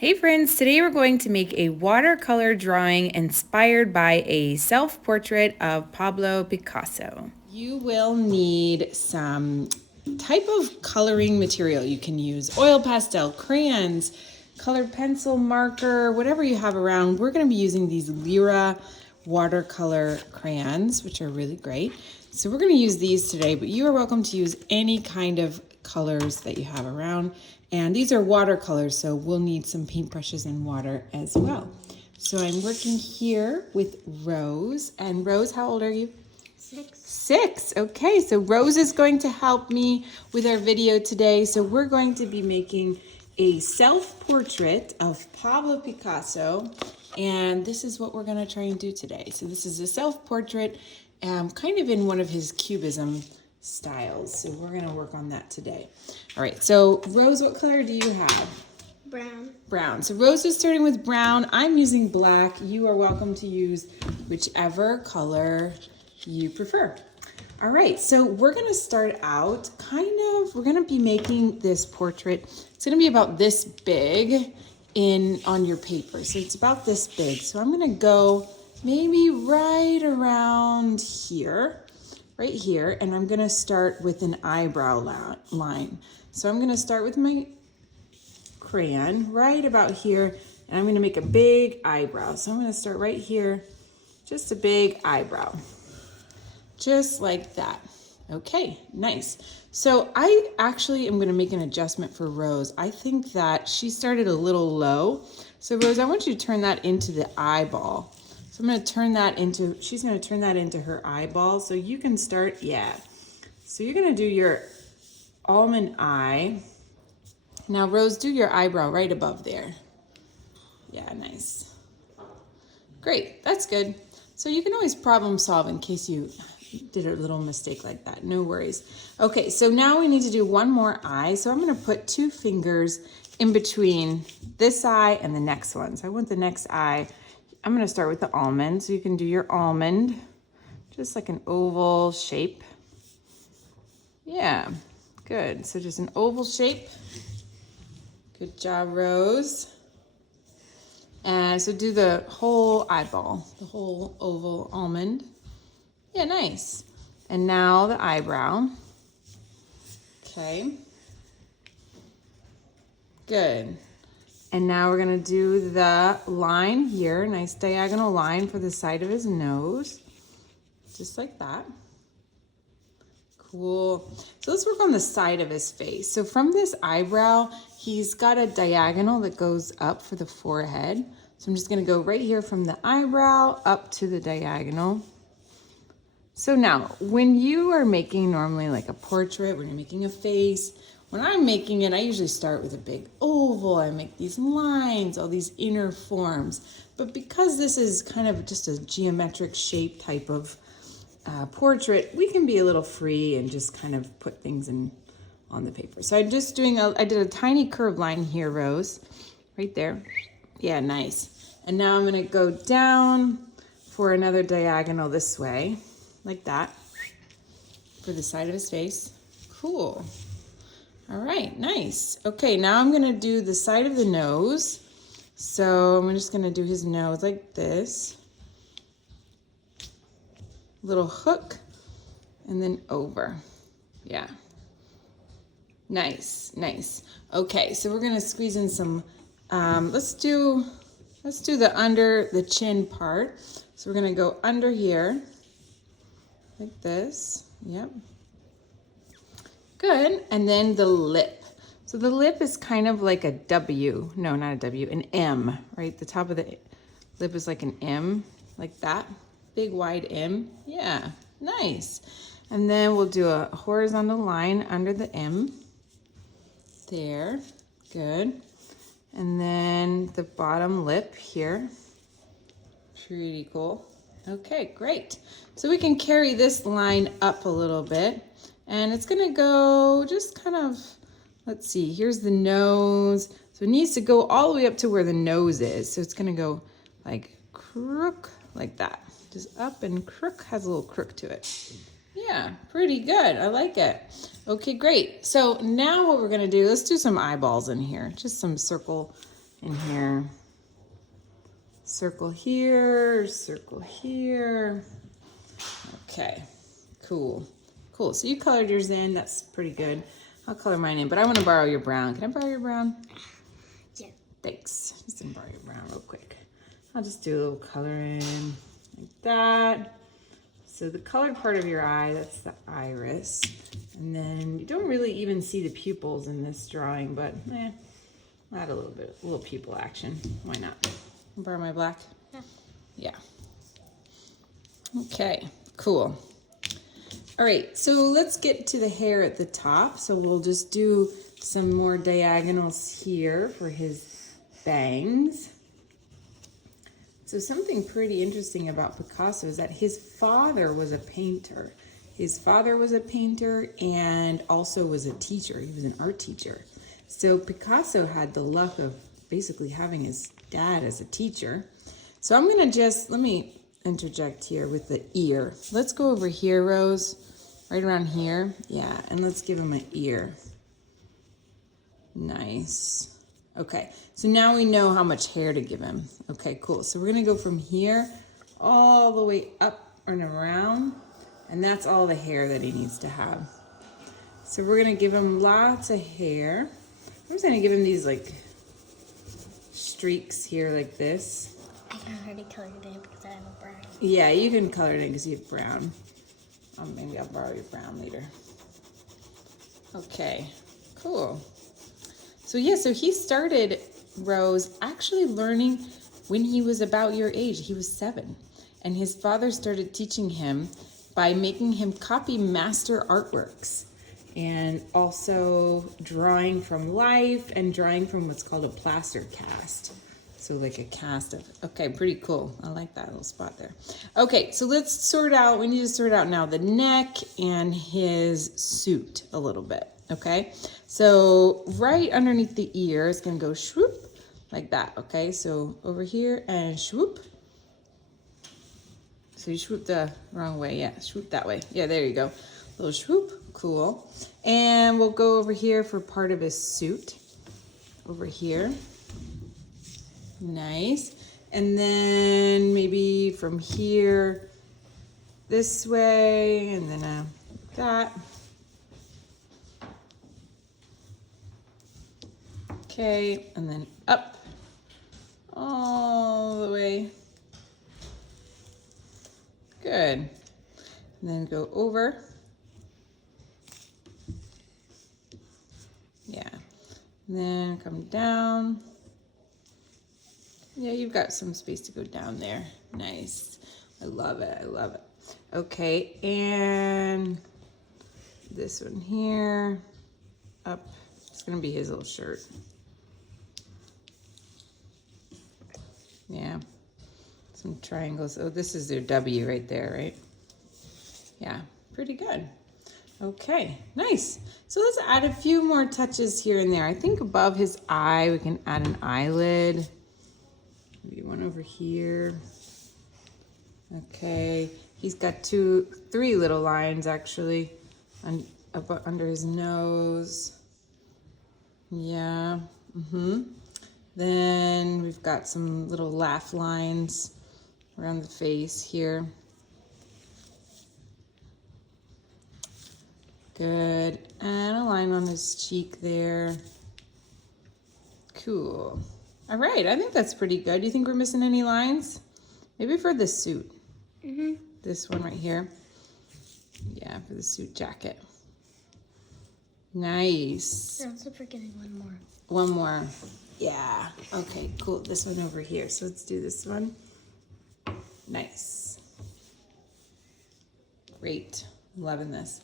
Hey friends, today we're going to make a watercolor drawing inspired by a self-portrait of Pablo Picasso. You will need some type of coloring material. You can use oil pastel, crayons, colored pencil, marker, whatever you have around. We're going to be using these Lyra watercolor crayons, which are really great. So we're going to use these today, but you are welcome to use any kind of colors that you have around. And these are watercolors, so we'll need some paintbrushes and water as well. So I'm working here with Rose. And Rose, how old are you? 6. 6. Okay, so Rose is going to help me with our video today. So we're going to be making a self-portrait of Pablo Picasso. And this is what we're going to try and do today. So this is a self-portrait, kind of in one of his cubism styles. So we're going to work on that today. All right, so Rose, what color do you have? Brown. Brown. So Rose is starting with brown. I'm using black. You are welcome to use whichever color you prefer. All right, so we're going to start out we're going to be making this portrait. It's going to be about this big on your paper. So it's about this big. So I'm going to go maybe right around here. Right here, and I'm gonna start with an eyebrow line. So I'm gonna start with my crayon right about here, and I'm gonna make a big eyebrow. So I'm gonna start right here, just a big eyebrow, just like that. Okay, nice. So I actually am gonna make an adjustment for Rose. I think that she started a little low. So Rose, I want you to turn that into the eyeball. I'm going to turn that into, she's going to turn that into her eyeball. So you can start, yeah. So you're going to do your almond eye. Now, Rose, do your eyebrow right above there. Yeah, nice. Great, that's good. So you can always problem solve in case you did a little mistake like that. No worries. Okay, so now we need to do one more eye. So I'm going to put 2 fingers in between this eye and the next one. So I want the next eye. I'm going to start with the almond. So you can do your almond, just like an oval shape. Yeah, good. So just an oval shape. Good job, Rose. And so do the whole eyeball, the whole oval almond. Yeah, nice. And now the eyebrow. Okay. Good. And now we're gonna do the line here, nice diagonal line for the side of his nose, just like that. Cool. So let's work on the side of his face. So from this eyebrow, he's got a diagonal that goes up for the forehead. So I'm just gonna go right here from the eyebrow up to the diagonal. So now, when you are making normally like a portrait, when you're making a face, when I'm making it, I usually start with a big oval. I make these lines, all these inner forms. But because this is kind of just a geometric shape type of portrait, we can be a little free and just kind of put things on the paper. So I'm just I did a tiny curved line here, Rose, right there. Yeah, nice. And now I'm gonna go down for another diagonal this way, like that, for the side of his face. Cool. All right, nice. Okay, now I'm gonna do the side of the nose. So I'm just gonna do his nose like this. Little hook, and then over. Yeah. Nice, nice. Okay, so we're gonna squeeze in some, let's do the under the chin part. So we're gonna go under here, like this, yep. Good, and then the lip. So the lip is kind of like a W, no, not a W, an M, right? The top of the lip is like an M, like that. Big wide M, yeah, nice. And then we'll do a horizontal line under the M. There, good. And then the bottom lip here. Pretty cool. Okay, great. So we can carry this line up a little bit. And it's gonna go just kind of, let's see, here's the nose. So it needs to go all the way up to where the nose is. So it's gonna go like crook, like that. Just up and crook, has a little crook to it. Yeah, pretty good, I like it. Okay, great. So now what we're gonna do, let's do some eyeballs in here. Just some circle in here. Circle here, circle here. Okay, cool. Cool, so you colored yours in, that's pretty good. I'll color mine in, but I wanna borrow your brown. Can I borrow your brown? Yeah. Thanks, just gonna borrow your brown real quick. I'll just do a little color in like that. So the colored part of your eye, that's the iris. And then you don't really even see the pupils in this drawing, but add a little bit, a little pupil action. Why not? Borrow my black? Yeah. Yeah. Okay, cool. All right, so let's get to the hair at the top. So we'll just do some more diagonals here for his bangs. So something pretty interesting about Picasso is that his father was a painter. His father was a painter and also was a teacher. He was an art teacher. So Picasso had the luck of basically having his dad as a teacher. So I'm gonna let me interject here with the ear. Let's go over here, Rose, right around here. Yeah, and let's give him an ear. Nice. Okay, so now we know how much hair to give him. Okay, cool. So we're gonna go from here all the way up and around, and that's all the hair that he needs to have. So we're gonna give him lots of hair. I'm just gonna give him these like streaks here like this. I can already color it in because I have a brown. Yeah, you can color it in because you have brown. Maybe I'll borrow your brown later. Okay, cool. So yeah, so he started, Rose, actually learning when he was about your age. He was 7. And his father started teaching him by making him copy master artworks and also drawing from life and drawing from what's called a plaster cast. So like a cast of, okay, pretty cool. I like that little spot there. Okay, so let's sort out, we need to sort out now the neck and his suit a little bit, okay? So right underneath the ear, it's gonna go swoop, like that, okay? So over here and swoop. So you swoop the wrong way, yeah, swoop that way. Yeah, there you go. Little swoop, cool. And we'll go over here for part of his suit, over here. Nice. And then maybe from here this way, and then that. Okay, and then up all the way. Good. And then go over. Yeah. And then come down. Yeah, you've got some space to go down there. Nice. I love it. I love it. Okay, and this one here, up. It's going to be his little shirt. Yeah. Some triangles. Oh, this is their W right there, right? Yeah, pretty good. Okay, nice. So let's add a few more touches here and there. I think above his eye, we can add an eyelid. Maybe one over here. Okay, he's got 3 little lines actually up under his nose. Yeah, Then we've got some little laugh lines around the face here. Good, and a line on his cheek there. Cool. All right, I think that's pretty good. Do you think we're missing any lines? Maybe for the suit. This one right here. Yeah, for the suit jacket. Nice. I'm also forgetting one more. One more. Yeah. Okay, cool. This one over here. So let's do this one. Nice. Great. Loving this.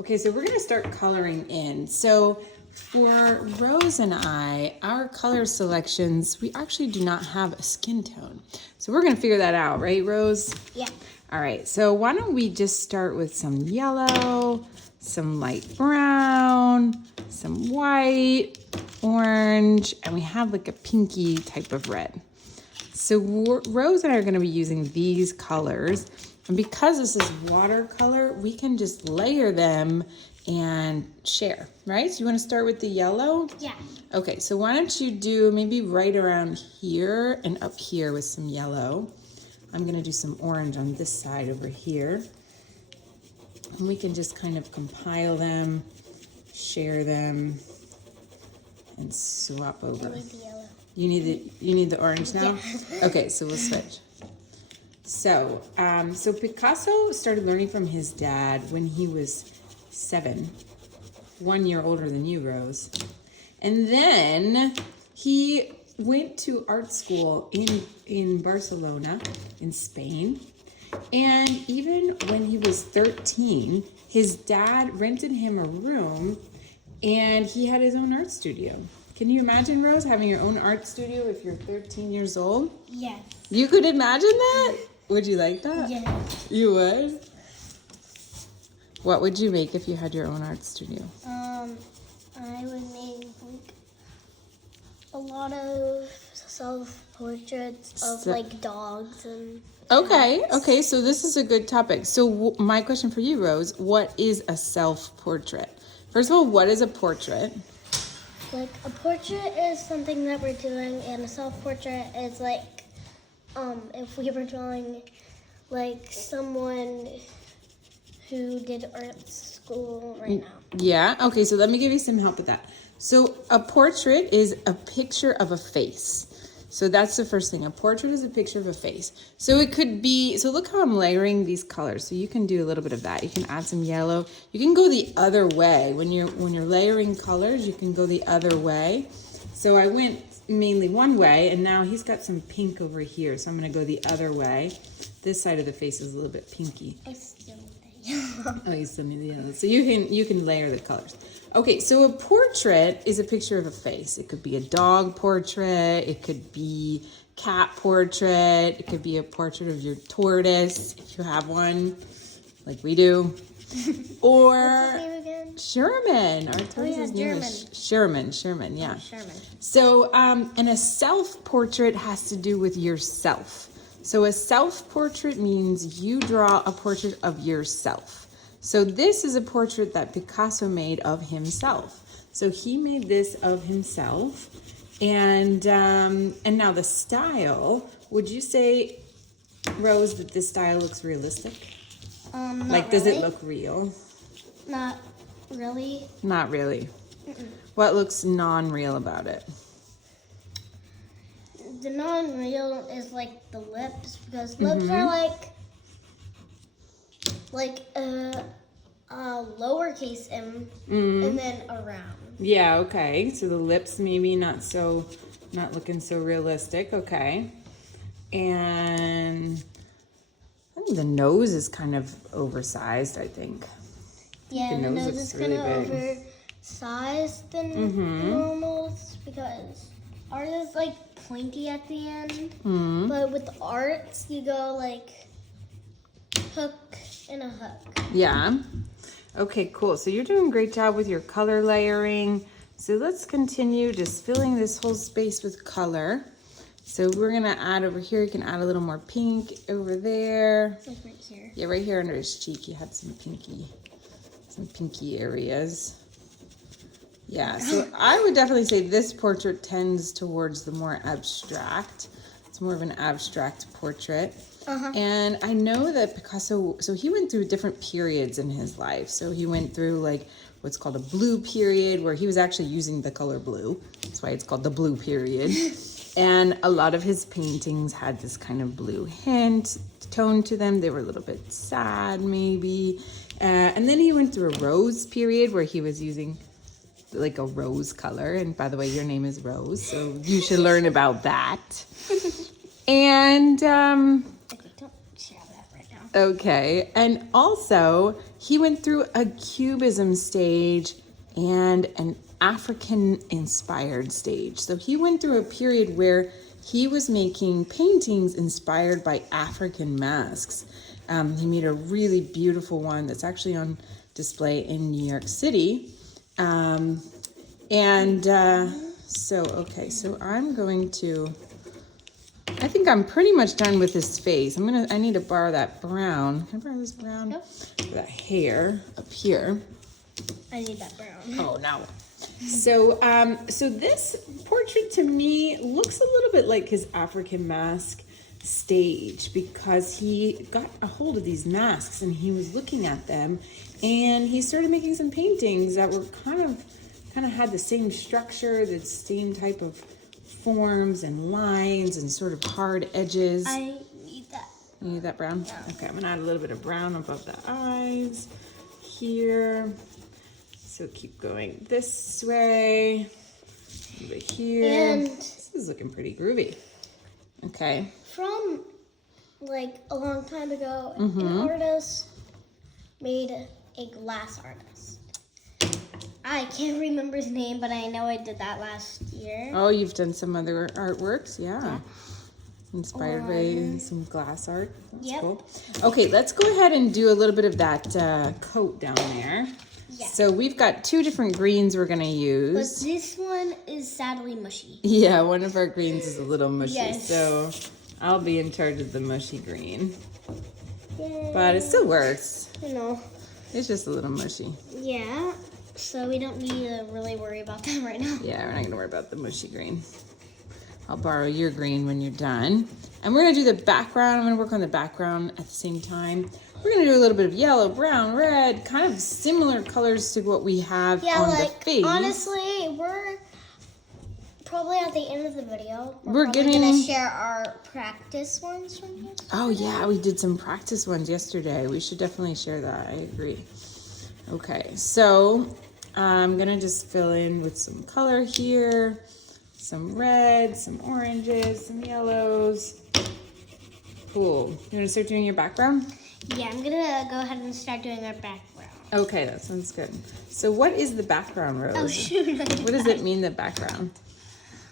Okay, so we're going to start coloring in. So for Rose and I, our color selections, we actually do not have a skin tone. So we're going to figure that out, right, Rose? Yeah. All right, so why don't we just start with some yellow, some light brown, some white, orange, and we have like a pinky type of red. So Rose and I are going to be using these colors. And because this is watercolor, we can just layer them and share, right? So you want to start with the yellow? Yeah. Okay, so why don't you do maybe right around here and up here with some yellow. I'm gonna do some orange on this side over here. And we can just kind of compile them, share them, and swap over. I need the yellow. You need the orange now? Yeah. Okay, so we'll switch. So Picasso started learning from his dad when he was 7, 1 year older than you, Rose. And then he went to art school in Barcelona, in Spain. And even when he was 13, his dad rented him a room and he had his own art studio. Can you imagine, Rose, having your own art studio if you're 13 years old? Yes. You could imagine that? Would you like that? Yes. You would? What would you make if you had your own art studio? I would make like a lot of self-portraits of like dogs and. Okay, so this is a good topic. So my question for you, Rose, what is a self-portrait? First of all, what is a portrait? Like a portrait is something that we're doing, and a self-portrait is like if we were drawing like someone who did art school right now. Yeah, okay, so let me give you some help with that. So a portrait is a picture of a face. So that's the first thing. A portrait is a picture of a face. So it could be, so look how I'm layering these colors. So you can do a little bit of that. You can add some yellow. You can go the other way. When you're layering colors, you can go the other way. So I went mainly one way, and now he's got some pink over here. So I'm gonna go the other way. This side of the face is a little bit pinky. I still need the yellow. Oh, you still need the yellow. So you can layer the colors. Okay, so a portrait is a picture of a face. It could be a dog portrait. It could be cat portrait. It could be a portrait of your tortoise, if you have one, like we do. Or What's his name again? Sherman. Our tortoise's name is Sherman. Sherman, yeah. Sherman. So, and a self-portrait has to do with yourself. So a self-portrait means you draw a portrait of yourself. So this is a portrait that Picasso made of himself. So he made this of himself. And now the style, would you say, Rose, that this style looks realistic? Not Like, does really. it look real? Not really. Not really. What looks non-real about it? The non-real is like the lips, because lips are like a lowercase m and then around. Yeah, okay. So the lips maybe not looking so realistic. Okay. And I think the nose is kind of oversized, I think. Yeah, the nose is kind really of big. oversized than normals, because ours is like pointy at the end. But with arts, you go like hook and a hook. Yeah. Okay, cool. So you're doing a great job with your color layering. So let's continue just filling this whole space with color. So we're gonna add over here, you can add a little more pink over there. Like right here. Yeah, right here under his cheek, he had some pinky areas. Yeah, so I would definitely say this portrait tends towards the more abstract. It's more of an abstract portrait. And I know that Picasso, so he went through different periods in his life. So he went through like what's called a blue period, where he was actually using the color blue. That's why it's called the blue period. And a lot of his paintings had this kind of blue hint tone to them. They were a little bit sad maybe. And then he went through a rose period where he was using like a rose color. And by the way, your name is Rose, so you should learn about that. And Okay, don't share that right now. okay, and also he went through a cubism stage and an African inspired stage. So he went through a period where he was making paintings inspired by African masks. He made a really beautiful one that's actually on display in New York City. So I'm going to, I think I'm pretty much done with his face. I need to borrow that brown. Can I borrow this brown? Yep. For that hair up here. I need that brown. Oh, now. So, so this portrait to me looks a little bit like his African mask stage, because he got a hold of these masks and he was looking at them, and he started making some paintings that were kind of had the same structure, the same type of forms and lines and sort of hard edges. I need that. You need that brown? Yeah. Okay, I'm gonna add a little bit of brown above the eyes here. So keep going this way, over here. And this is looking pretty groovy. Okay. From like a long time ago, an artist made a glass artist. I can't remember his name, but I know I did that last year. Oh, you've done some other artworks? Yeah. Inspired by some glass art. That's cool. Okay, let's go ahead and do a little bit of that coat down there. Yeah. So we've got 2 different greens we're gonna use. But this one is sadly mushy. Yeah, one of our greens is a little mushy. Yes. So I'll be in charge of the mushy green. Yay. But it still works. You know. It's just a little mushy. Yeah. So we don't need to really worry about that right now. Yeah, we're not gonna worry about the mushy green. I'll borrow your green when you're done. And we're gonna do the background. I'm gonna work on the background at the same time. We're gonna do a little bit of yellow, brown, red, kind of similar colors to what we have on the face. Honestly, we're probably at the end of the video. We're probably gonna share our practice ones from here. Oh yeah, we did some practice ones yesterday. We should definitely share that. I agree. Okay, so I'm gonna just fill in with some color here. Some reds, some oranges, some yellows. Cool. You want to start doing your background? Yeah, I'm gonna go ahead and start doing our background. Okay, that sounds good. So what is the background, Rose? Oh shoot! What does it mean, the background?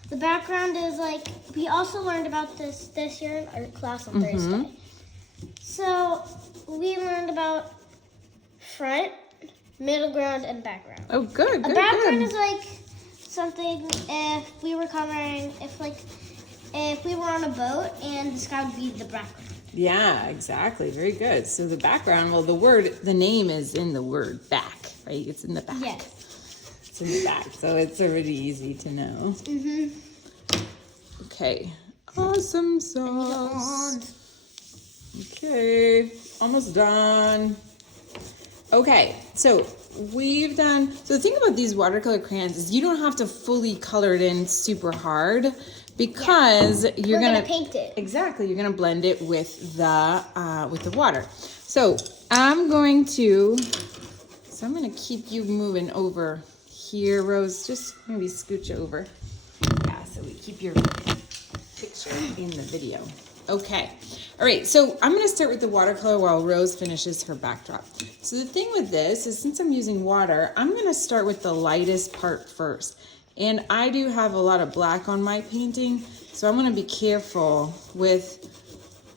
The background is like, we also learned about this year in art class on Thursday. So we learned about front, middle ground, and background. Oh, good. A background is like something if we were covering, if we were on a boat and the sky would be the background. Yeah, exactly. Very good. So the background, well, the name is in the word back, right? It's in the back. Yes. It's in the back, so it's already easy to know. Okay. Awesome sauce. Okay. Almost done. Okay, so we've done, so the thing about these watercolor crayons is you don't have to fully color it in super hard, because you're gonna paint it. Exactly, you're gonna blend it with the water. So I'm gonna keep you moving over here, Rose. Just maybe scooch over. Yeah, so we keep your picture in the video. Okay. All right, so I'm gonna start with the watercolor while Rose finishes her backdrop. So the thing with this is, since I'm using water, I'm gonna start with the lightest part first. And I do have a lot of black on my painting, so I'm gonna be careful with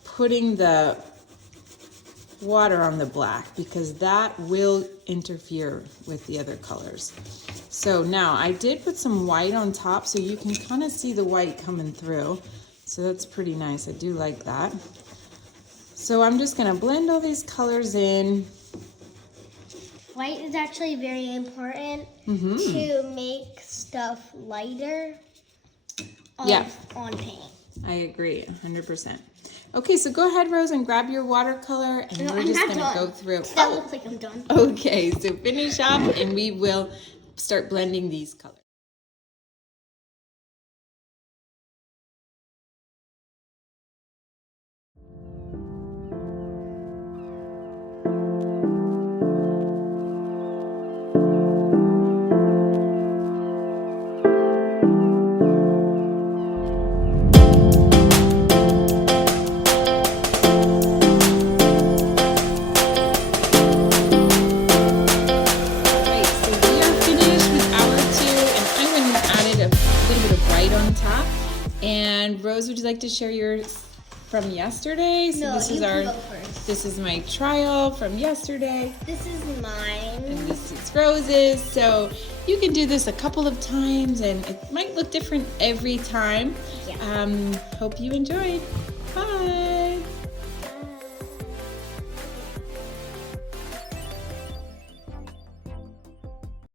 putting the water on the black, because that will interfere with the other colors. So now I did put some white on top, so you can kind of see the white coming through. So that's pretty nice. I do like that. So I'm just gonna blend all these colors in. White is actually very important to make stuff lighter on paint. I agree, 100%. Okay, so go ahead, Rose, and grab your watercolor, and we're just gonna go through. That looks like I'm done. Okay, so finish up, and we will start blending these colors. And Rose, would you like to share yours from yesterday? So No, this is you can go first. This is my trial from yesterday. This is mine. And this is Rose's. So you can do this a couple of times, and it might look different every time. Yeah. Hope you enjoyed. Bye.